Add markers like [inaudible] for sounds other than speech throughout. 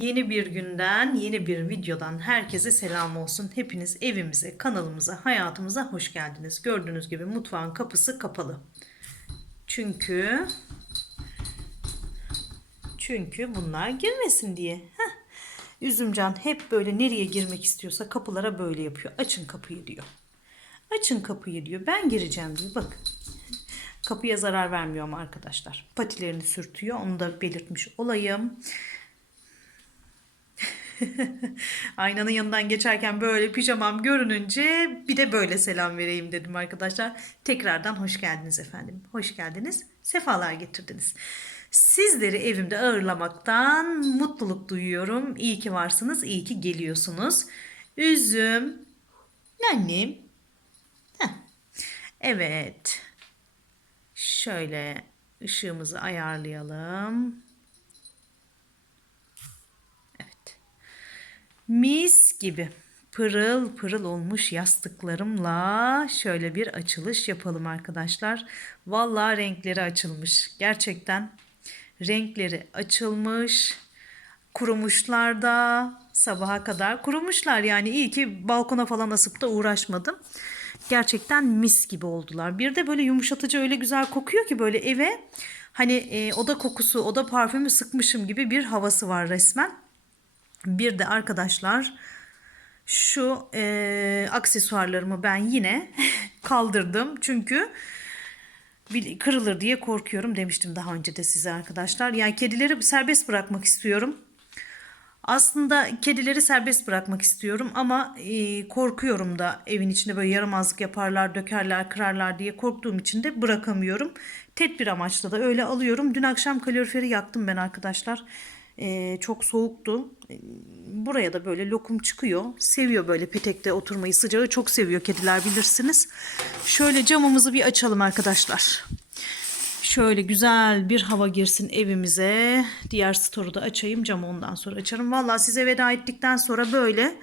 Yeni bir günden, yeni bir videodan herkese selam olsun. Hepiniz evimize, kanalımıza, hayatımıza hoş geldiniz. Gördüğünüz gibi mutfağın kapısı kapalı. Çünkü çünkü bunlar girmesin diye. Heh. Üzümcan hep böyle nereye girmek istiyorsa kapılara böyle yapıyor. Açın kapıyı diyor. Açın kapıyı diyor. Ben gireceğim diyor. Bakın. Kapıya zarar vermiyor ama arkadaşlar. Patilerini sürtüyor. Onu da belirtmiş olayım. [laughs] Aynanın yanından geçerken böyle pijamam görününce bir de böyle selam vereyim dedim arkadaşlar. Tekrardan hoş geldiniz efendim. Hoş geldiniz. Sefalar getirdiniz. Sizleri evimde ağırlamaktan mutluluk duyuyorum. İyi ki varsınız, iyi ki geliyorsunuz. Üzüm, annem. Heh. Evet. Şöyle ışığımızı ayarlayalım. Mis gibi pırıl pırıl olmuş yastıklarımla şöyle bir açılış yapalım arkadaşlar. Vallahi renkleri açılmış. Gerçekten renkleri açılmış. Kurumuşlar da sabaha kadar kurumuşlar yani iyi ki balkona falan asıp da uğraşmadım. Gerçekten mis gibi oldular. Bir de böyle yumuşatıcı öyle güzel kokuyor ki böyle eve hani e, oda kokusu, oda parfümü sıkmışım gibi bir havası var resmen. Bir de arkadaşlar şu e, aksesuarlarımı ben yine [laughs] kaldırdım. Çünkü kırılır diye korkuyorum demiştim daha önce de size arkadaşlar. Yani kedileri serbest bırakmak istiyorum. Aslında kedileri serbest bırakmak istiyorum ama e, korkuyorum da evin içinde böyle yaramazlık yaparlar, dökerler, kırarlar diye korktuğum için de bırakamıyorum. Tedbir amaçlı da öyle alıyorum. Dün akşam kaloriferi yaktım ben arkadaşlar. E, çok soğuktu. Buraya da böyle lokum çıkıyor. Seviyor böyle petekte oturmayı. Sıcağı çok seviyor kediler bilirsiniz. Şöyle camımızı bir açalım arkadaşlar. Şöyle güzel bir hava girsin evimize. Diğer store'u da açayım camı ondan sonra açarım. Valla size veda ettikten sonra böyle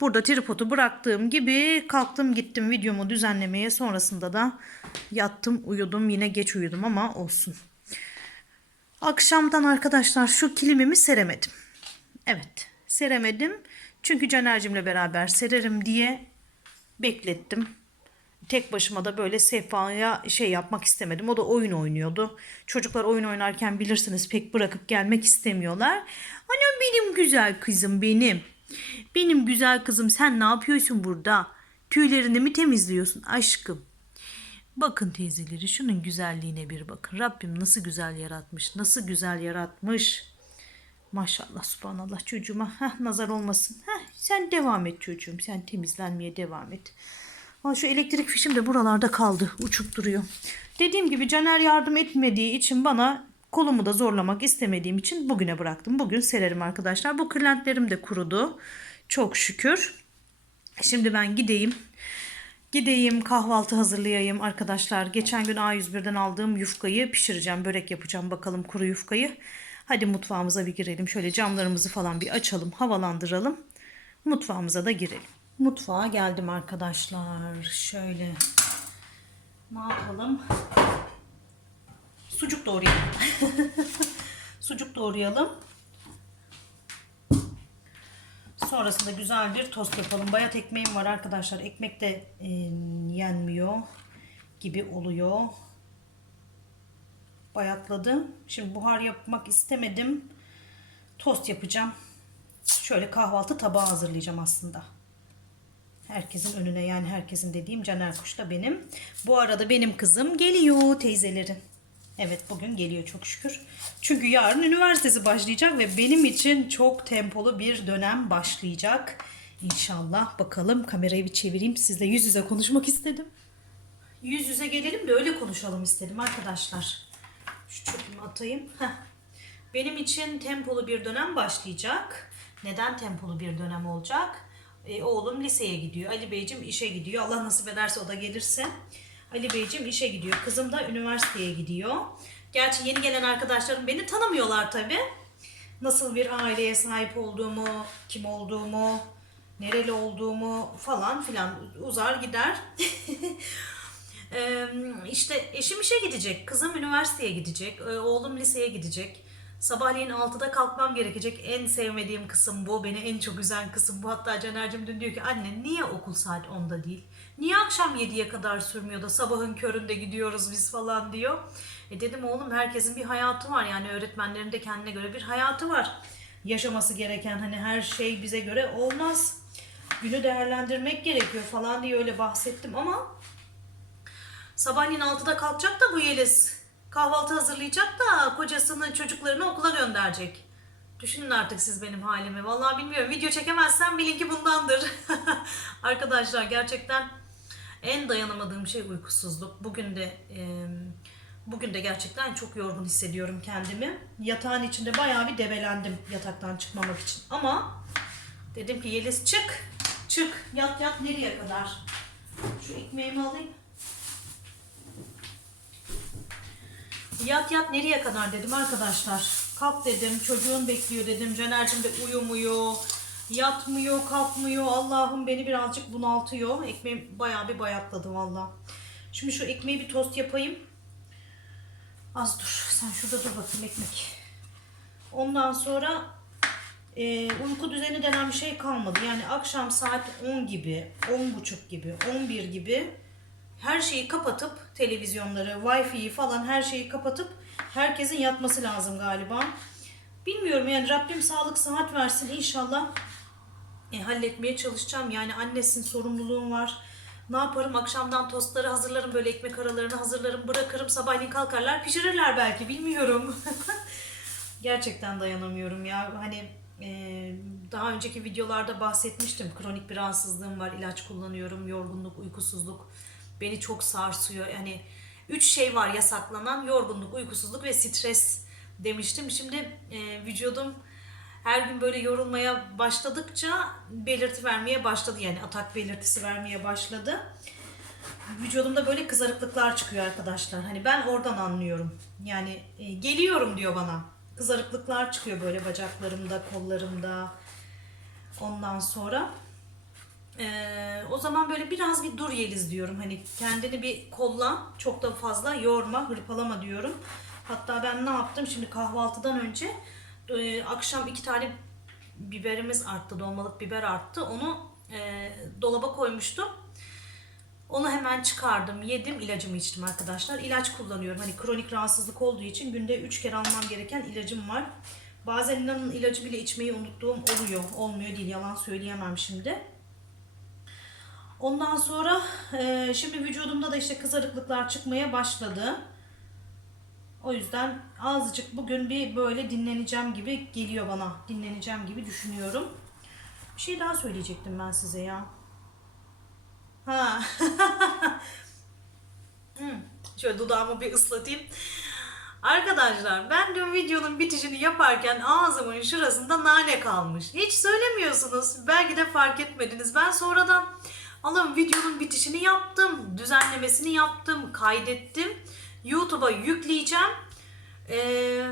burada tripodu bıraktığım gibi kalktım gittim videomu düzenlemeye. Sonrasında da yattım uyudum yine geç uyudum ama olsun. Akşamdan arkadaşlar şu kilimimi seremedim. Evet seremedim. Çünkü Caner'cimle beraber sererim diye beklettim. Tek başıma da böyle sehpaya şey yapmak istemedim. O da oyun oynuyordu. Çocuklar oyun oynarken bilirsiniz pek bırakıp gelmek istemiyorlar. Anam benim güzel kızım benim. Benim güzel kızım sen ne yapıyorsun burada? Tüylerini mi temizliyorsun aşkım? Bakın teyzeleri şunun güzelliğine bir bakın. Rabbim nasıl güzel yaratmış. Nasıl güzel yaratmış. Maşallah subhanallah çocuğuma. Heh, nazar olmasın. Heh, sen devam et çocuğum. Sen temizlenmeye devam et. Aa, şu elektrik fişim de buralarda kaldı. Uçup duruyor. Dediğim gibi Caner yardım etmediği için bana kolumu da zorlamak istemediğim için bugüne bıraktım. Bugün sererim arkadaşlar. Bu kırlentlerim de kurudu. Çok şükür. Şimdi ben gideyim. Gideyim kahvaltı hazırlayayım arkadaşlar. Geçen gün A101'den aldığım yufkayı pişireceğim. Börek yapacağım bakalım kuru yufkayı. Hadi mutfağımıza bir girelim. Şöyle camlarımızı falan bir açalım, havalandıralım. Mutfağımıza da girelim. Mutfağa geldim arkadaşlar. Şöyle ne yapalım? Sucuk doğrayalım. [laughs] Sucuk doğrayalım. Sonrasında güzel bir tost yapalım. Bayat ekmeğim var arkadaşlar. Ekmek de e, yenmiyor gibi oluyor. Bayatladım. Şimdi buhar yapmak istemedim. Tost yapacağım. Şöyle kahvaltı tabağı hazırlayacağım aslında. Herkesin önüne yani herkesin dediğim Caner Kuş benim. Bu arada benim kızım geliyor teyzelerin. Evet bugün geliyor çok şükür. Çünkü yarın üniversitesi başlayacak ve benim için çok tempolu bir dönem başlayacak. İnşallah bakalım kamerayı bir çevireyim. Sizle yüz yüze konuşmak istedim. Yüz yüze gelelim de öyle konuşalım istedim arkadaşlar. Şu çöpümü atayım. Heh. Benim için tempolu bir dönem başlayacak. Neden tempolu bir dönem olacak? Ee, oğlum liseye gidiyor. Ali Beyciğim işe gidiyor. Allah nasip ederse o da gelirse. Ali Beyciğim işe gidiyor. Kızım da üniversiteye gidiyor. Gerçi yeni gelen arkadaşlarım beni tanımıyorlar tabii. Nasıl bir aileye sahip olduğumu, kim olduğumu, nereli olduğumu falan filan uzar gider. [laughs] İşte eşim işe gidecek, kızım üniversiteye gidecek, e, oğlum liseye gidecek. Sabahleyin 6'da kalkmam gerekecek. En sevmediğim kısım bu. Beni en çok üzen kısım bu. Hatta Caner'cim dün diyor ki anne niye okul saat 10'da değil? Niye akşam 7'ye kadar sürmüyor da sabahın köründe gidiyoruz biz falan diyor. E dedim oğlum herkesin bir hayatı var. Yani öğretmenlerin de kendine göre bir hayatı var. Yaşaması gereken hani her şey bize göre olmaz. Günü değerlendirmek gerekiyor falan diye öyle bahsettim ama Sabahleyin 6'da kalkacak da bu Yeliz. Kahvaltı hazırlayacak da kocasını çocuklarını okula gönderecek. Düşünün artık siz benim halimi. Vallahi bilmiyorum. Video çekemezsem bilin ki bundandır. [laughs] Arkadaşlar gerçekten en dayanamadığım şey uykusuzluk. Bugün de e, bugün de gerçekten çok yorgun hissediyorum kendimi. Yatağın içinde bayağı bir debelendim yataktan çıkmamak için. Ama dedim ki Yeliz çık. Çık. Yat yat nereye kadar? Şu ekmeğimi alayım. Yat yat nereye kadar dedim arkadaşlar. Kalk dedim çocuğun bekliyor dedim. Caner'cim de uyumuyor. Yatmıyor kalkmıyor. Allah'ım beni birazcık bunaltıyor. Ekmeğim bayağı bir bayatladı valla. Şimdi şu ekmeği bir tost yapayım. Az dur. Sen şurada dur bakayım ekmek. Ondan sonra e, uyku düzeni denen bir şey kalmadı. Yani akşam saat 10 gibi, 10.30 gibi, 11 gibi her şeyi kapatıp televizyonları, wifi'yi falan her şeyi kapatıp herkesin yatması lazım galiba. Bilmiyorum yani Rabbim sağlık sıhhat versin inşallah e, halletmeye çalışacağım. Yani annesinin sorumluluğum var. Ne yaparım? Akşamdan tostları hazırlarım, böyle ekmek aralarını hazırlarım, bırakırım. Sabahleyin kalkarlar, pişirirler belki, bilmiyorum. [laughs] Gerçekten dayanamıyorum ya. Hani e, daha önceki videolarda bahsetmiştim. Kronik bir rahatsızlığım var, ilaç kullanıyorum, yorgunluk, uykusuzluk beni çok sarsıyor. Yani üç şey var yasaklanan, yorgunluk, uykusuzluk ve stres demiştim. Şimdi e, vücudum her gün böyle yorulmaya başladıkça belirti vermeye başladı. Yani atak belirtisi vermeye başladı. Vücudumda böyle kızarıklıklar çıkıyor arkadaşlar. Hani ben oradan anlıyorum. Yani e, geliyorum diyor bana. Kızarıklıklar çıkıyor böyle bacaklarımda, kollarımda. Ondan sonra ee, o zaman böyle biraz bir dur Yeliz diyorum. Hani kendini bir kolla, çok da fazla yorma, hırpalama diyorum. Hatta ben ne yaptım şimdi kahvaltıdan önce e, akşam iki tane biberimiz arttı, dolmalık biber arttı. Onu e, dolaba koymuştum. Onu hemen çıkardım, yedim, ilacımı içtim arkadaşlar. İlaç kullanıyorum. Hani kronik rahatsızlık olduğu için günde 3 kere almam gereken ilacım var. Bazen inanın ilacı bile içmeyi unuttuğum oluyor. Olmuyor değil, yalan söyleyemem şimdi. Ondan sonra e, şimdi vücudumda da işte kızarıklıklar çıkmaya başladı. O yüzden azıcık bugün bir böyle dinleneceğim gibi geliyor bana. Dinleneceğim gibi düşünüyorum. Bir şey daha söyleyecektim ben size ya. Ha. [laughs] Hmm, Şöyle dudağımı bir ıslatayım. Arkadaşlar ben dün videonun bitişini yaparken ağzımın şurasında nane kalmış. Hiç söylemiyorsunuz. Belki de fark etmediniz. Ben sonradan Allah'ım videonun bitişini yaptım. Düzenlemesini yaptım. Kaydettim. YouTube'a yükleyeceğim. Ee,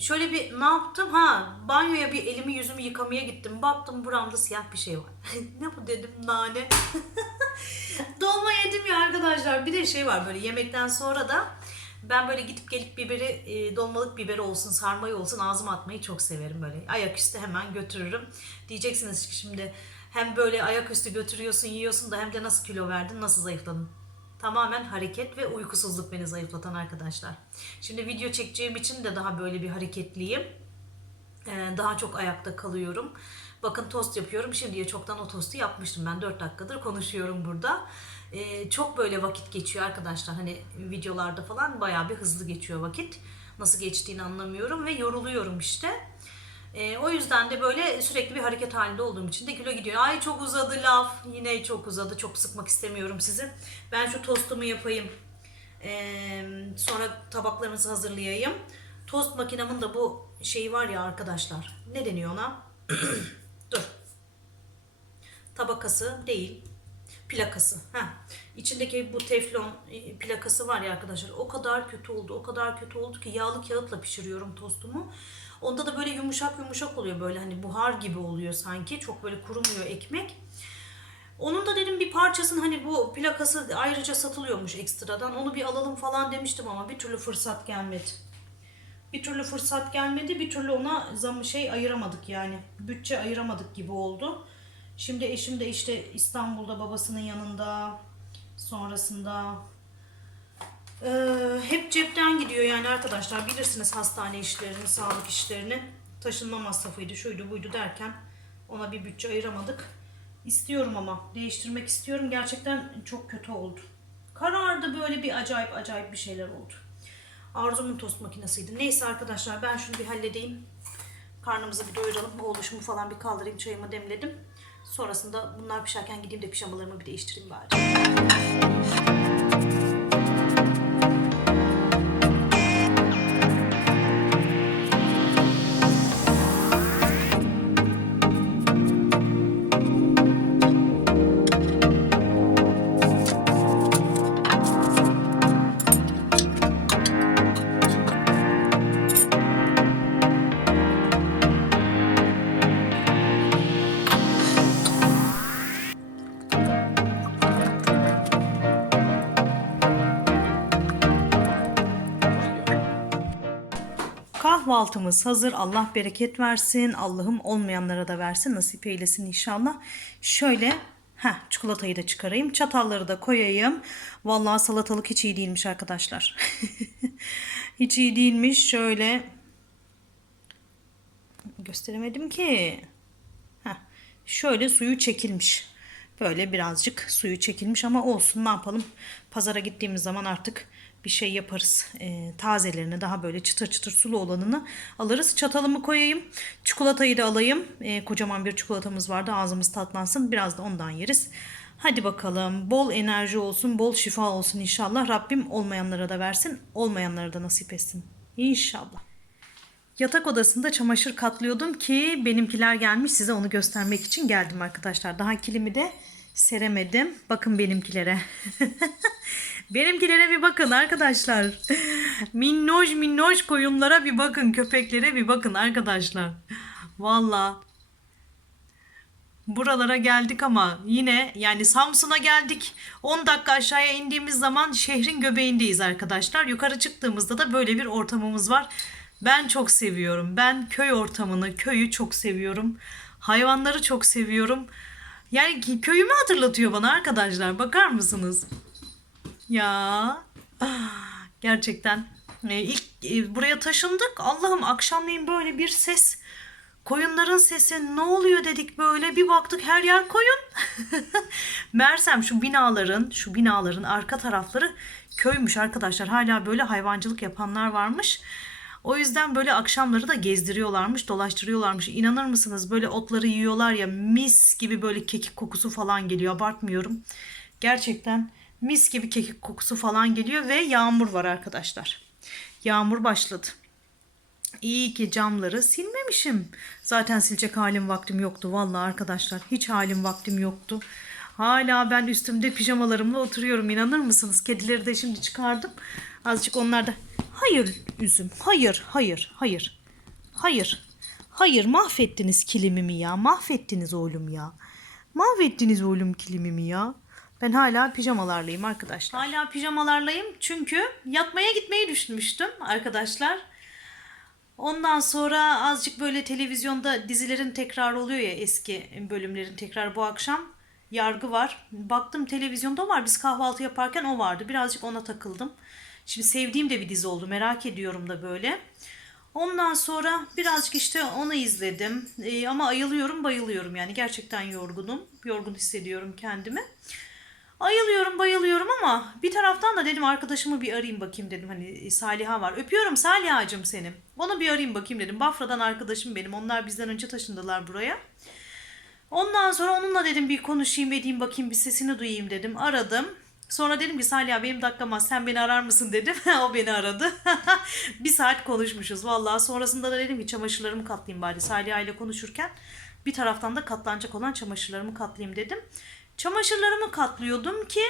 şöyle bir ne yaptım? Ha banyoya bir elimi yüzümü yıkamaya gittim. Baktım buramda siyah bir şey var. [laughs] ne bu dedim nane. [laughs] Dolma yedim ya arkadaşlar. Bir de şey var böyle yemekten sonra da ben böyle gidip gelip biberi, e, dolmalık biberi olsun, sarmayı olsun ağzıma atmayı çok severim böyle. Ayaküstü hemen götürürüm. Diyeceksiniz ki şimdi hem böyle ayaküstü götürüyorsun, yiyorsun da hem de nasıl kilo verdin, nasıl zayıfladın? Tamamen hareket ve uykusuzluk beni zayıflatan arkadaşlar. Şimdi video çekeceğim için de daha böyle bir hareketliyim. Ee, daha çok ayakta kalıyorum. Bakın tost yapıyorum. Şimdiye çoktan o tostu yapmıştım. Ben 4 dakikadır konuşuyorum burada. Ee, çok böyle vakit geçiyor arkadaşlar. Hani videolarda falan bayağı bir hızlı geçiyor vakit. Nasıl geçtiğini anlamıyorum ve yoruluyorum işte. E, o yüzden de böyle sürekli bir hareket halinde olduğum için de kilo gidiyor. Ay çok uzadı laf. Yine çok uzadı. Çok sıkmak istemiyorum sizi. Ben şu tostumu yapayım. E, sonra tabaklarımızı hazırlayayım. Tost makinemin de bu şeyi var ya arkadaşlar. Ne deniyor ona? [clears throat] Dur. Tabakası değil. Plakası. Heh. İçindeki bu teflon e, plakası var ya arkadaşlar. O kadar kötü oldu. O kadar kötü oldu ki yağlı kağıtla pişiriyorum tostumu. Onda da böyle yumuşak yumuşak oluyor böyle hani buhar gibi oluyor sanki. Çok böyle kurumuyor ekmek. Onun da dedim bir parçasını hani bu plakası ayrıca satılıyormuş ekstradan. Onu bir alalım falan demiştim ama bir türlü fırsat gelmedi. bir türlü fırsat gelmedi. Bir türlü ona zam şey ayıramadık yani. Bütçe ayıramadık gibi oldu. Şimdi eşim de işte İstanbul'da babasının yanında. Sonrasında ee, hep cepten gidiyor yani arkadaşlar bilirsiniz hastane işlerini, sağlık işlerini. Taşınma masrafıydı, şuydu buydu derken ona bir bütçe ayıramadık. İstiyorum ama değiştirmek istiyorum. Gerçekten çok kötü oldu. Karardı böyle bir acayip acayip bir şeyler oldu. Arzumun tost makinesiydi. Neyse arkadaşlar ben şunu bir halledeyim. Karnımızı bir doyuralım. Oğluşumu falan bir kaldırayım. Çayımı demledim. Sonrasında bunlar pişerken gideyim de pijamalarımı bir değiştireyim bari. Kahvaltımız hazır. Allah bereket versin. Allah'ım olmayanlara da versin. Nasip eylesin inşallah. Şöyle Heh, çikolatayı da çıkarayım. Çatalları da koyayım. Vallahi salatalık hiç iyi değilmiş arkadaşlar. [laughs] hiç iyi değilmiş. Şöyle gösteremedim ki. Heh, şöyle suyu çekilmiş. Böyle birazcık suyu çekilmiş ama olsun ne yapalım. Pazara gittiğimiz zaman artık bir şey yaparız. Ee, tazelerini daha böyle çıtır çıtır sulu olanını alırız. Çatalımı koyayım. Çikolatayı da alayım. Ee, kocaman bir çikolatamız vardı. Ağzımız tatlansın. Biraz da ondan yeriz. Hadi bakalım. Bol enerji olsun, bol şifa olsun inşallah. Rabbim olmayanlara da versin, olmayanlara da nasip etsin. İnşallah. Yatak odasında çamaşır katlıyordum ki benimkiler gelmiş size onu göstermek için geldim arkadaşlar. Daha kilimi de seremedim. Bakın benimkilere. [laughs] benimkilere bir bakın arkadaşlar. [laughs] minnoş minnoş koyunlara bir bakın. Köpeklere bir bakın arkadaşlar. Valla. Buralara geldik ama yine yani Samsun'a geldik. 10 dakika aşağıya indiğimiz zaman şehrin göbeğindeyiz arkadaşlar. Yukarı çıktığımızda da böyle bir ortamımız var. Ben çok seviyorum. Ben köy ortamını, köyü çok seviyorum. Hayvanları çok seviyorum. Yani köyümü hatırlatıyor bana arkadaşlar. Bakar mısınız? Ya ah, gerçekten e, ilk e, buraya taşındık. Allah'ım akşamleyin böyle bir ses. Koyunların sesi ne oluyor dedik böyle bir baktık her yer koyun. [laughs] Mersem şu binaların şu binaların arka tarafları köymüş arkadaşlar. Hala böyle hayvancılık yapanlar varmış. O yüzden böyle akşamları da gezdiriyorlarmış, dolaştırıyorlarmış. İnanır mısınız böyle otları yiyorlar ya mis gibi böyle kekik kokusu falan geliyor. Abartmıyorum. Gerçekten mis gibi kekik kokusu falan geliyor ve yağmur var arkadaşlar. Yağmur başladı. İyi ki camları silmemişim. Zaten silecek halim vaktim yoktu vallahi arkadaşlar. Hiç halim vaktim yoktu. Hala ben üstümde pijamalarımla oturuyorum inanır mısınız? Kedileri de şimdi çıkardım. Azıcık onlar da hayır üzüm hayır hayır hayır hayır hayır mahvettiniz kilimimi ya mahvettiniz oğlum ya mahvettiniz oğlum kilimimi ya ben hala pijamalarlayım arkadaşlar. Hala pijamalarlayım çünkü yatmaya gitmeyi düşünmüştüm arkadaşlar. Ondan sonra azıcık böyle televizyonda dizilerin tekrar oluyor ya eski bölümlerin tekrar bu akşam. Yargı var. Baktım televizyonda var. Biz kahvaltı yaparken o vardı. Birazcık ona takıldım. Şimdi sevdiğim de bir dizi oldu. Merak ediyorum da böyle. Ondan sonra birazcık işte onu izledim. Ee, ama ayılıyorum, bayılıyorum yani. Gerçekten yorgunum. Yorgun hissediyorum kendimi. Ayılıyorum, bayılıyorum ama bir taraftan da dedim arkadaşımı bir arayayım bakayım dedim. Hani Saliha var. Öpüyorum Saliha'cığım seni. Onu bir arayayım bakayım dedim. Bafra'dan arkadaşım benim. Onlar bizden önce taşındılar buraya. Ondan sonra onunla dedim bir konuşayım edeyim bakayım bir sesini duyayım dedim. Aradım. Sonra dedim ki Salih benim dakikam az sen beni arar mısın [laughs] dedim. o beni aradı. [laughs] bir saat konuşmuşuz vallahi. Sonrasında da dedim ki çamaşırlarımı katlayayım bari Salih ile konuşurken. Bir taraftan da katlanacak olan çamaşırlarımı katlayayım dedim. Çamaşırlarımı katlıyordum ki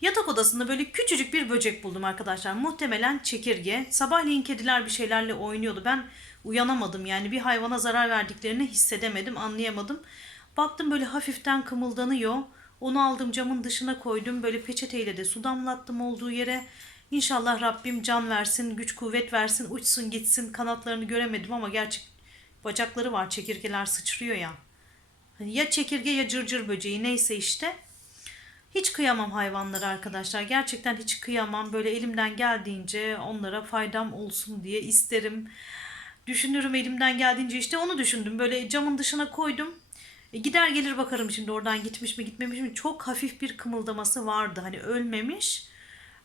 Yatak odasında böyle küçücük bir böcek buldum arkadaşlar. Muhtemelen çekirge. Sabahleyin kediler bir şeylerle oynuyordu. Ben uyanamadım yani bir hayvana zarar verdiklerini hissedemedim, anlayamadım. Baktım böyle hafiften kımıldanıyor. Onu aldım camın dışına koydum. Böyle peçeteyle de su damlattım olduğu yere. İnşallah Rabbim can versin, güç kuvvet versin, uçsun gitsin. Kanatlarını göremedim ama gerçek bacakları var. Çekirgeler sıçrıyor ya. Hani ya çekirge ya cırcır böceği neyse işte. Hiç kıyamam hayvanlara arkadaşlar. Gerçekten hiç kıyamam. Böyle elimden geldiğince onlara faydam olsun diye isterim. Düşünürüm elimden geldiğince işte onu düşündüm. Böyle camın dışına koydum. E, gider gelir bakarım şimdi oradan gitmiş mi gitmemiş mi. Çok hafif bir kımıldaması vardı. Hani ölmemiş.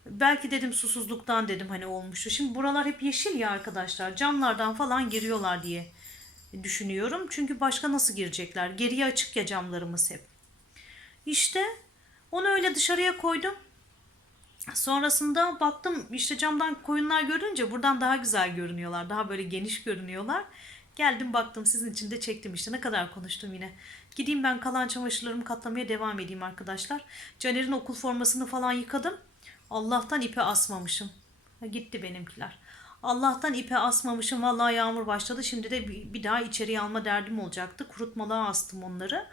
Belki dedim susuzluktan dedim hani olmuştu. Şimdi buralar hep yeşil ya arkadaşlar. Camlardan falan giriyorlar diye düşünüyorum. Çünkü başka nasıl girecekler? Geriye açık ya camlarımız hep. İşte onu öyle dışarıya koydum. Sonrasında baktım işte camdan koyunlar görünce buradan daha güzel görünüyorlar. Daha böyle geniş görünüyorlar. Geldim baktım sizin için de çektim işte ne kadar konuştum yine. Gideyim ben kalan çamaşırlarımı katlamaya devam edeyim arkadaşlar. Caner'in okul formasını falan yıkadım. Allah'tan ipe asmamışım. Ha, gitti benimkiler. Allah'tan ipe asmamışım. Vallahi yağmur başladı. Şimdi de bir, daha içeriye alma derdim olacaktı. Kurutmalığa astım onları.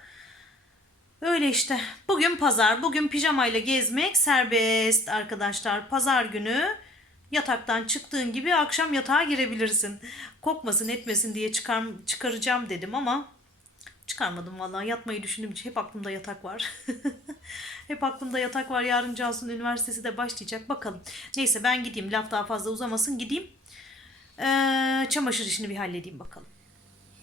Öyle işte. Bugün pazar. Bugün pijamayla gezmek serbest arkadaşlar. Pazar günü yataktan çıktığın gibi akşam yatağa girebilirsin. Kokmasın etmesin diye çıkar, çıkaracağım dedim ama çıkarmadım vallahi. Yatmayı düşündüğüm için hep aklımda yatak var. [laughs] hep aklımda yatak var. Yarın Cansu'nun üniversitesi de başlayacak. Bakalım. Neyse ben gideyim. Laf daha fazla uzamasın. Gideyim. Ee, çamaşır işini bir halledeyim bakalım.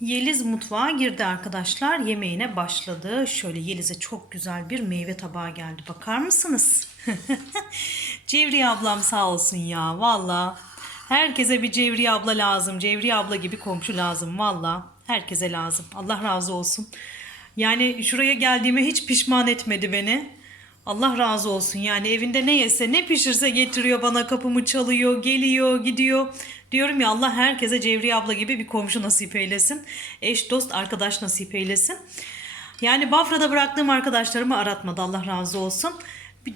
Yeliz mutfağa girdi arkadaşlar. Yemeğine başladı. Şöyle Yeliz'e çok güzel bir meyve tabağı geldi. Bakar mısınız? [laughs] Cevriye ablam sağ olsun ya. Valla. Herkese bir Cevriye abla lazım. Cevriye abla gibi komşu lazım. Valla. Herkese lazım. Allah razı olsun. Yani şuraya geldiğime hiç pişman etmedi beni. Allah razı olsun. Yani evinde ne yese ne pişirse getiriyor bana kapımı çalıyor, geliyor, gidiyor. Diyorum ya Allah herkese Cevriye abla gibi bir komşu nasip eylesin. Eş, dost, arkadaş nasip eylesin. Yani Bafra'da bıraktığım arkadaşlarımı aratmadı Allah razı olsun.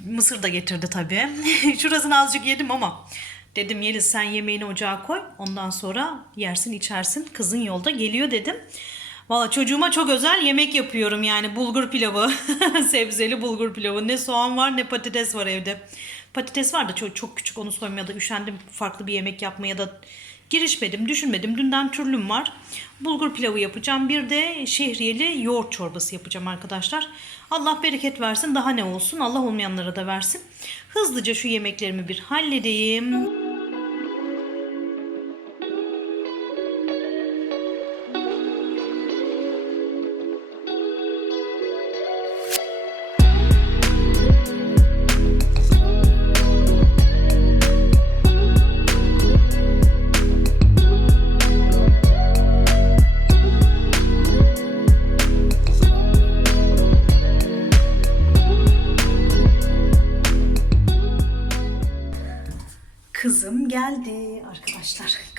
Mısır da getirdi tabii. [laughs] Şurasını azıcık yedim ama dedim Yeliz sen yemeğini ocağa koy. Ondan sonra yersin içersin. Kızın yolda geliyor dedim. Valla çocuğuma çok özel yemek yapıyorum yani bulgur pilavı. [laughs] Sebzeli bulgur pilavı. Ne soğan var ne patates var evde. Patates var da çok, çok küçük onu soymaya da üşendim farklı bir yemek yapmaya da girişmedim, düşünmedim. Dünden türlüm var. Bulgur pilavı yapacağım. Bir de şehriyeli yoğurt çorbası yapacağım arkadaşlar. Allah bereket versin. Daha ne olsun? Allah olmayanlara da versin. Hızlıca şu yemeklerimi bir halledeyim.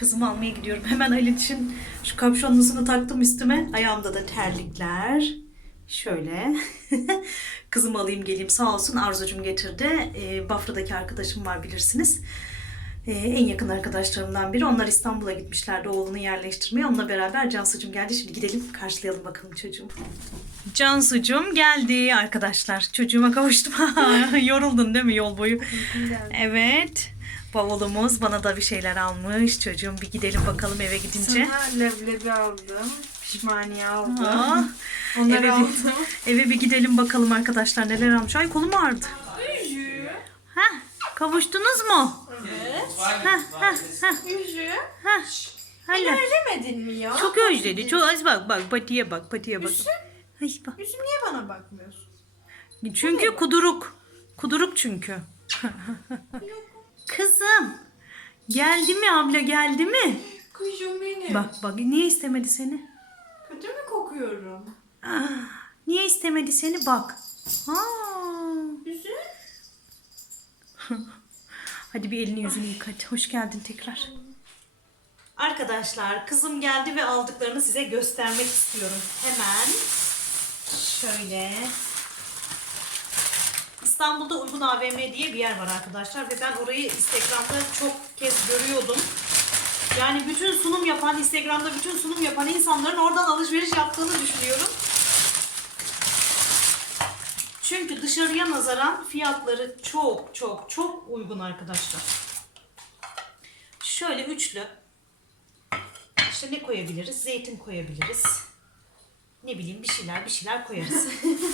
Kızımı almaya gidiyorum. Hemen Ali için şu kapşonlusunu taktım üstüme. Ayağımda da terlikler. Şöyle. [laughs] Kızımı alayım geleyim. Sağ olsun Arzucum getirdi. Ee, Bafra'daki arkadaşım var bilirsiniz. Ee, en yakın arkadaşlarımdan biri. Onlar İstanbul'a gitmişlerdi oğlunu yerleştirmeye. Onunla beraber Cansu'cum geldi. Şimdi gidelim karşılayalım bakalım çocuğum. Cansu'cum geldi arkadaşlar. Çocuğuma kavuştum. [laughs] Yoruldun değil mi yol boyu? Evet. Bavulumuz bana da bir şeyler almış. Çocuğum bir gidelim bakalım eve gidince. Sana leblebi aldım. Pişmaniye aldım. Aa, Onları eve, aldım. bir, eve bir gidelim bakalım arkadaşlar neler almış. Ay kolum ağrıdı. Heh, kavuştunuz mu? Evet. Heh, heh, heh, Yüzü. heh. Beni Hala. özlemedin mi ya? Çok özledi. Çok az bak bak patiye bak patiye bak. Yüzü. Ay bak. Yüzü niye bana bakmıyorsun? Çünkü kuduruk. Kuduruk çünkü. Kızım. Geldi mi abla geldi mi? Kuşum benim. Bak bak niye istemedi seni? Kötü mü kokuyorum? Ah, niye istemedi seni bak. Ha. Yüzü. [laughs] Hadi bir elini yüzünü yıka. Hoş geldin tekrar. Arkadaşlar kızım geldi ve aldıklarını size göstermek istiyorum. Hemen şöyle İstanbul'da Uygun AVM diye bir yer var arkadaşlar ve ben orayı Instagram'da çok kez görüyordum. Yani bütün sunum yapan, Instagram'da bütün sunum yapan insanların oradan alışveriş yaptığını düşünüyorum. Çünkü dışarıya nazaran fiyatları çok çok çok uygun arkadaşlar. Şöyle üçlü. İşte ne koyabiliriz? Zeytin koyabiliriz. Ne bileyim bir şeyler bir şeyler koyarız.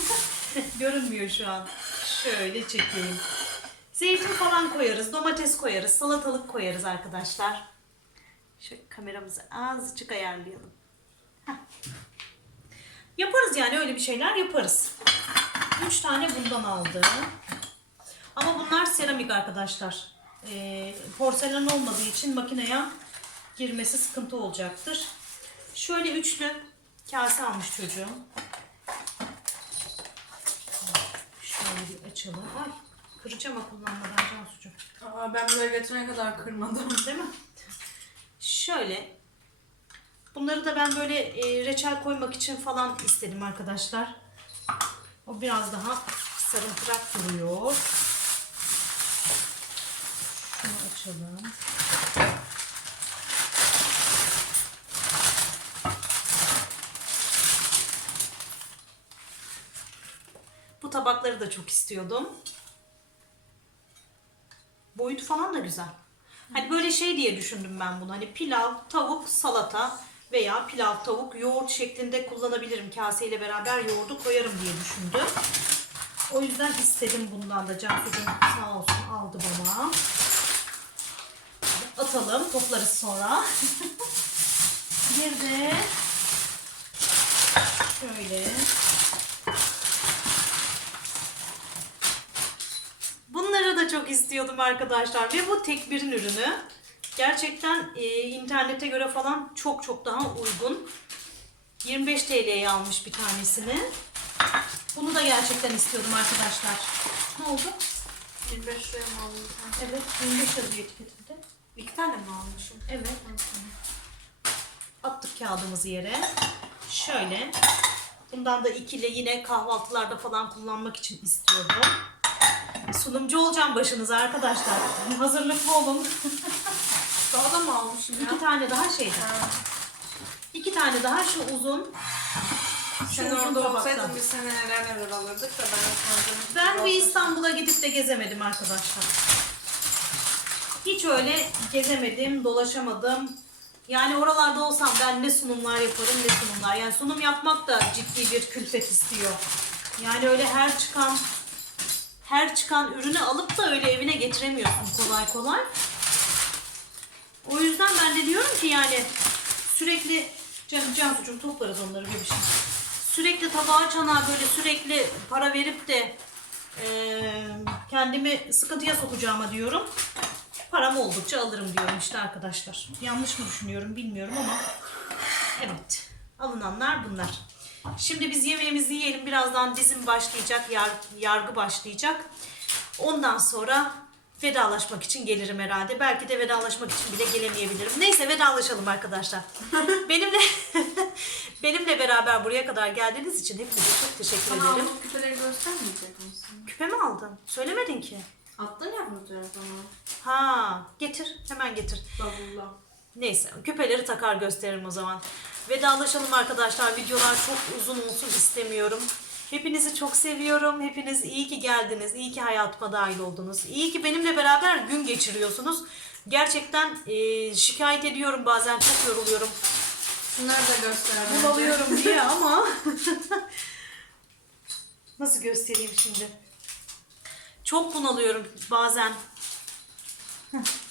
[laughs] Görünmüyor şu an. Şöyle çekeyim. Zeytin falan koyarız, domates koyarız, salatalık koyarız arkadaşlar. Şöyle kameramızı azıcık ayarlayalım. Heh. Yaparız yani öyle bir şeyler yaparız. Üç tane bundan aldım. Ama bunlar seramik arkadaşlar. Ee, porselen olmadığı için makineye girmesi sıkıntı olacaktır. Şöyle üçlü kase almış çocuğum. Şöyle bir açalım. Ay kıracağım ha kullanmadan Cansucuğum. Aa, ben buraya getirene kadar kırmadım. [laughs] Değil mi? Şöyle. Bunları da ben böyle e, reçel koymak için falan istedim arkadaşlar. O biraz daha sarımtırak duruyor. Şunu açalım. Tabakları da çok istiyordum. Boyutu falan da güzel. Hani böyle şey diye düşündüm ben bunu. Hani pilav, tavuk, salata veya pilav, tavuk, yoğurt şeklinde kullanabilirim. Kaseyle beraber yoğurdu koyarım diye düşündüm. O yüzden istedim bundan da. Cansu'cum sağ olsun aldı bana. Atalım, toplarız sonra. [laughs] Bir de şöyle Bunları da çok istiyordum arkadaşlar ve bu tek birin ürünü. Gerçekten e, internete göre falan çok çok daha uygun. 25 TL'ye almış bir tanesini. Bunu da gerçekten istiyordum arkadaşlar. Ne oldu? 25 liraya mı aldın sen? Evet, 25 yazıyor etiketinde. İki tane mi almışım? Evet. Attık kağıdımızı yere. Şöyle. Bundan da ikili yine kahvaltılarda falan kullanmak için istiyordum. Sunumcu olacağım başınıza arkadaşlar. Hazırlıklı olun. [laughs] Daha da mı almışım ya? İki tane daha şeydi. Ha, İki tane daha şu uzun. Şu Sen uzun orada olsaydın biz sene neler neler alırdık da ben. Ben bu İstanbul'a gidip de gezemedim arkadaşlar. Hiç öyle gezemedim, dolaşamadım. Yani oralarda olsam ben ne sunumlar yaparım ne sunumlar. Yani sunum yapmak da ciddi bir külfet istiyor. Yani öyle her çıkan her çıkan ürünü alıp da öyle evine getiremiyorsun kolay kolay. O yüzden ben de diyorum ki yani sürekli can, Cansucuğum toplarız onları bebişim. Sürekli tabağa çanağa böyle sürekli para verip de eee, kendimi sıkıntıya sokacağıma diyorum. Param oldukça alırım diyorum işte arkadaşlar. Yanlış mı düşünüyorum bilmiyorum ama evet alınanlar bunlar. Şimdi biz yemeğimizi yiyelim. Birazdan dizim başlayacak, yar- yargı başlayacak. Ondan sonra vedalaşmak için gelirim herhalde. Belki de vedalaşmak için bile gelemeyebilirim. Neyse vedalaşalım arkadaşlar. [laughs] benimle [laughs] benimle beraber buraya kadar geldiğiniz için hepinize çok teşekkür Bana ederim. aldığın küpeleri göstermeyecek misin? Küpe mi aldın? Söylemedin ki. Attın ya fotoğrafını. Ha, getir. Hemen getir. Bavulla. Neyse küpeleri takar gösteririm o zaman. Vedalaşalım arkadaşlar. Videolar çok uzun olsun istemiyorum. Hepinizi çok seviyorum. Hepiniz iyi ki geldiniz. İyi ki hayatıma dahil oldunuz. İyi ki benimle beraber gün geçiriyorsunuz. Gerçekten e, şikayet ediyorum bazen çok yoruluyorum. Şunları da göster. bence. Bunalıyorum diye [laughs] ama [laughs] nasıl göstereyim şimdi? Çok bunalıyorum bazen. [laughs]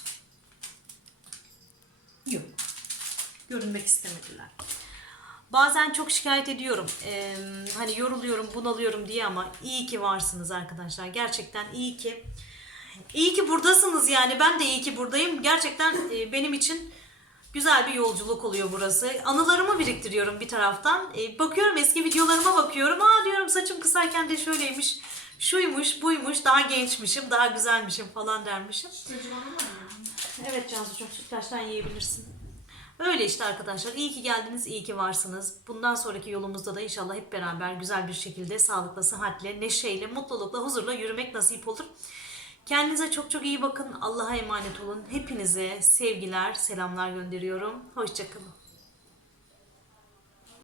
Yok. Görünmek istemediler. Bazen çok şikayet ediyorum. Ee, hani yoruluyorum, bunalıyorum diye ama iyi ki varsınız arkadaşlar. Gerçekten iyi ki. İyi ki buradasınız yani. Ben de iyi ki buradayım. Gerçekten e, benim için güzel bir yolculuk oluyor burası. Anılarımı biriktiriyorum bir taraftan. E, bakıyorum eski videolarıma bakıyorum. Aa diyorum saçım kısayken de şöyleymiş. Şuymuş, buymuş, daha gençmişim, daha güzelmişim falan dermişim. Evet Cansu'cum sütlaçtan yiyebilirsin. Öyle işte arkadaşlar. İyi ki geldiniz, iyi ki varsınız. Bundan sonraki yolumuzda da inşallah hep beraber güzel bir şekilde sağlıkla, sıhhatle, neşeyle, mutlulukla, huzurla yürümek nasip olur. Kendinize çok çok iyi bakın. Allah'a emanet olun. Hepinize sevgiler, selamlar gönderiyorum. Hoşçakalın.